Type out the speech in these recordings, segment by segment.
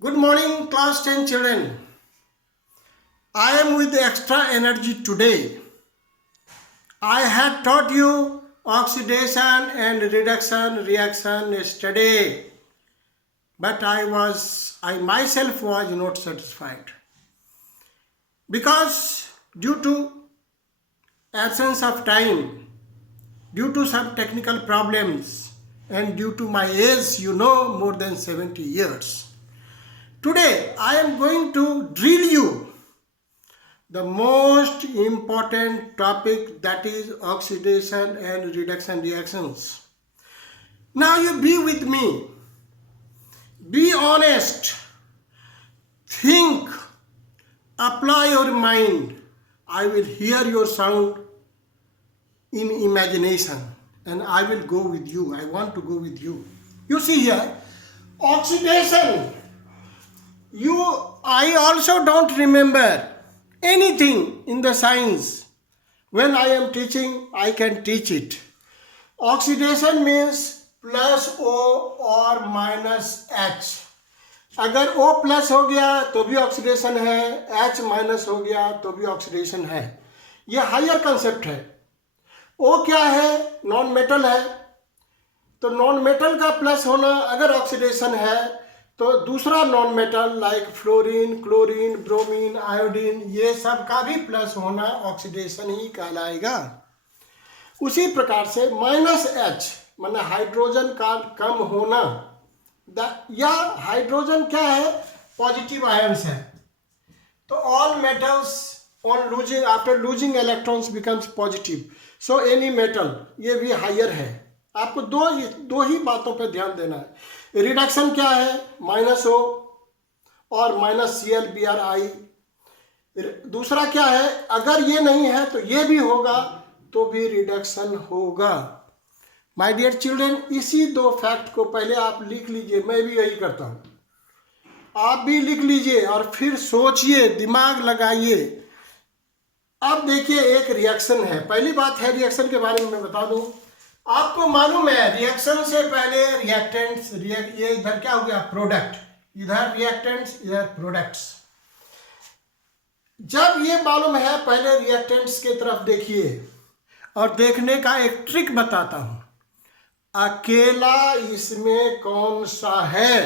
Good morning, class 10 children. I am with extra energy today. I had taught you oxidation and reduction reaction yesterday, but I myself was not satisfied because due to absence of time, due to some technical problems, and due to my age, more than 70 years. Today, I am going to drill you the most important topic, that is oxidation and reduction reactions. Now you be with me. Be honest. Think. Apply your mind. I will hear your sound in imagination and I will go with you. I want to go with you. You see here, oxidation. I also don't remember anything in the science. When I am teaching, I can teach it. Oxidation means plus O और minus H. अगर O plus हो गया तो भी oxidation है, H minus हो गया तो भी ऑक्सीडेशन है. ये हायर कंसेप्ट है. O क्या है? नॉन मेटल है. तो नॉन मेटल का प्लस होना अगर ऑक्सीडेशन है तो दूसरा non metal like fluorine, chlorine, bromine, iodine, ये सब का भी प्लस होना ऑक्सीडेशन ही कहलाएगा. उसी प्रकार से माइनस एच माने हाइड्रोजन का कम होना, या हाइड्रोजन क्या है? पॉजिटिव आयंस है. तो all metals on losing after losing electrons becomes positive. So any metal, ये भी हायर है. आपको दो ही बातों पे ध्यान देना है. रिडक्शन क्या है? माइनस ओ और माइनस Cl(Br)I. दूसरा क्या है? अगर ये नहीं है तो ये भी होगा तो भी रिडक्शन होगा. माय डियर चिल्ड्रन, इसी दो फैक्ट को पहले आप लिख लीजिए. मैं भी यही करता हूँ. आप भी लिख लीजिए और फिर सोचिए, दिमाग लगाइए. अब देखिए, एक रिएक्शन है. पहली बात है रिएक्शन के बारे में मैं बता दूं. आपको मालूम है रिएक्शन से पहले रिएक्टेंट्स, ये इधर क्या हो गया? प्रोडक्ट. इधर रिएक्टेंट्स, इधर प्रोडक्ट्स. जब ये मालूम है, पहले रिएक्टेंट्स की तरफ देखिए और देखने का एक ट्रिक बताता हूं. अकेला इसमें कौन सा है?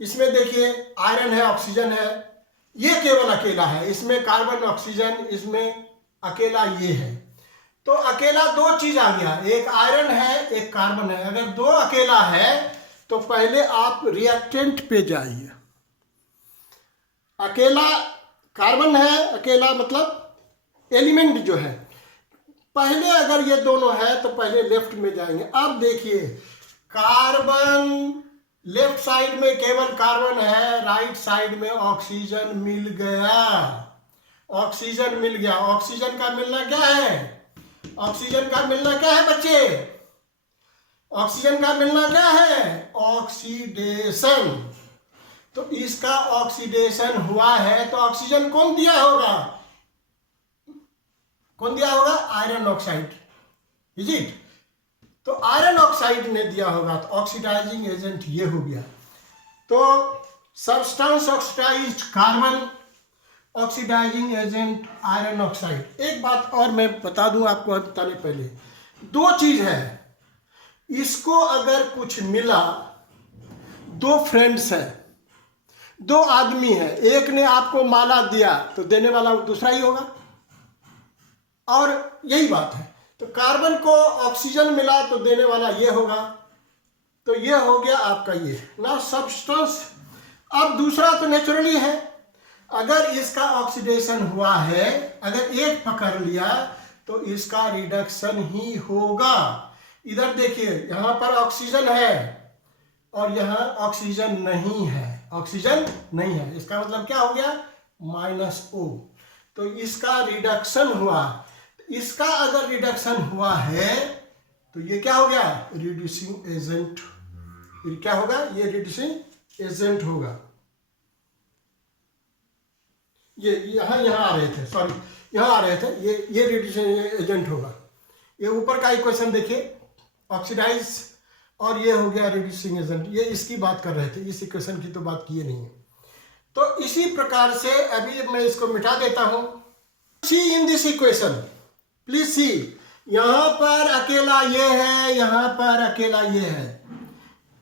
इसमें देखिए, आयरन है, ऑक्सीजन है. ये केवल अकेला है. इसमें कार्बन, ऑक्सीजन, इसमें अकेला ये है. तो अकेला दो चीज आ गया, एक आयरन है, एक कार्बन है. अगर दो अकेला है तो पहले आप रिएक्टेंट पे जाइए. अकेला कार्बन है, अकेला मतलब एलिमेंट जो है. पहले अगर ये दोनों है तो पहले लेफ्ट में जाएंगे. अब देखिए, कार्बन लेफ्ट साइड में केवल कार्बन है, राइट साइड में ऑक्सीजन मिल गया. ऑक्सीजन मिल गया. ऑक्सीजन का मिलना क्या है? ऑक्सीजन का मिलना क्या है बच्चे? ऑक्सीजन का मिलना क्या है? ऑक्सीडेशन. तो इसका ऑक्सीडेशन हुआ है तो ऑक्सीजन कौन दिया होगा? कौन दिया होगा? Iron oxide. Is it? तो आयरन ऑक्साइड ने दिया होगा. तो ऑक्सीडाइजिंग एजेंट ये हो गया. तो substance oxidised carbon, oxidising agent iron oxide. एक बात और मैं बता दूं आपको बताने पहले, दो चीज है. इसको अगर कुछ मिला, दो फ्रेंड्स है, दो आदमी है, एक ने आपको माला दिया तो देने वाला दूसरा ही होगा. और यही बात है. तो कार्बन को ऑक्सीजन मिला तो देने वाला ये होगा. तो ये हो गया आपका ये ना सब्सटेंस. अब दूसरा तो नेचुरली है. अगर इसका ऑक्सीडेशन हुआ है, अगर एक पकड़ लिया तो इसका रिडक्शन ही होगा. इधर देखिए, यहां पर ऑक्सीजन है और यहां ऑक्सीजन नहीं है. ऑक्सीजन नहीं है, इसका मतलब क्या हो गया? Minus O. तो इसका रिडक्शन हुआ. इसका अगर रिडक्शन हुआ है तो ये क्या हो गया? Reducing agent. क्या होगा? ये रिड्यूसिंग एजेंट होगा. ये यहाँ आ रहे थे, सॉरी, यहाँ आ रहे थे. ये रिड्यूसिंग एजेंट होगा. ये ऊपर का इक्वेशन देखिए, ऑक्सीडाइज और ये हो गया रिड्यूसिंग एजेंट। ये इसकी बात कर रहे थे, इस इक्वेशन की तो बात किए नहीं है। तो इसी प्रकार से अभी मैं इसको मिटा देता हूं। See in this equation, please see, यहां पर अकेला ये है, यहां पर अकेला ये है।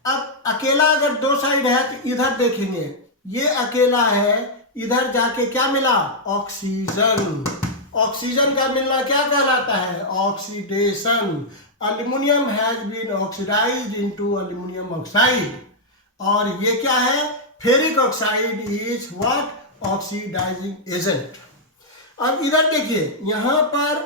अब अकेला अगर दो साइड है तो इधर देखेंगे, ये अकेला है, इधर जाके क्या मिला? ऑक्सीजन। ऑक्सीजन का मिलना क्या कहलाता है? Oxidation. Aluminium has been oxidised into aluminium oxide. और ये क्या है? Ferric oxide is what? Oxidising agent. अब इधर देखिए, यहां पर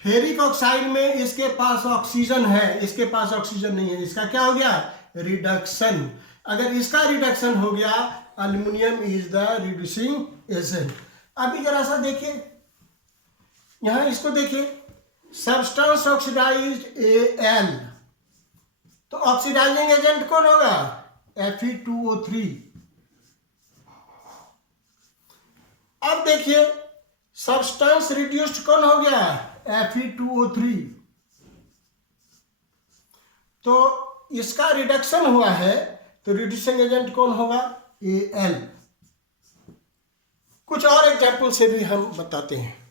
फेरिक ऑक्साइड में इसके पास ऑक्सीजन है, इसके पास ऑक्सीजन नहीं है। इसका क्या हो गया? रिडक्शन। अगर इसका रिडक्शन हो गया, aluminium is the reducing agent. अभी जरा सा देखिए, यहां इसको देखिए, सब्सटेंस ऑक्सीडाइज्ड Al, तो ऑक्सीडाइजिंग एजेंट कौन होगा? Fe2O3। अब देखिए, सब्सटेंस रिड्यूस्ड कौन हो गया? Fe2O3। तो इसका रिडक्शन हुआ है, तो रिड्यूसिंग एजेंट कौन होगा? Al। कुछ और एग्जाम्पल से भी हम बताते हैं।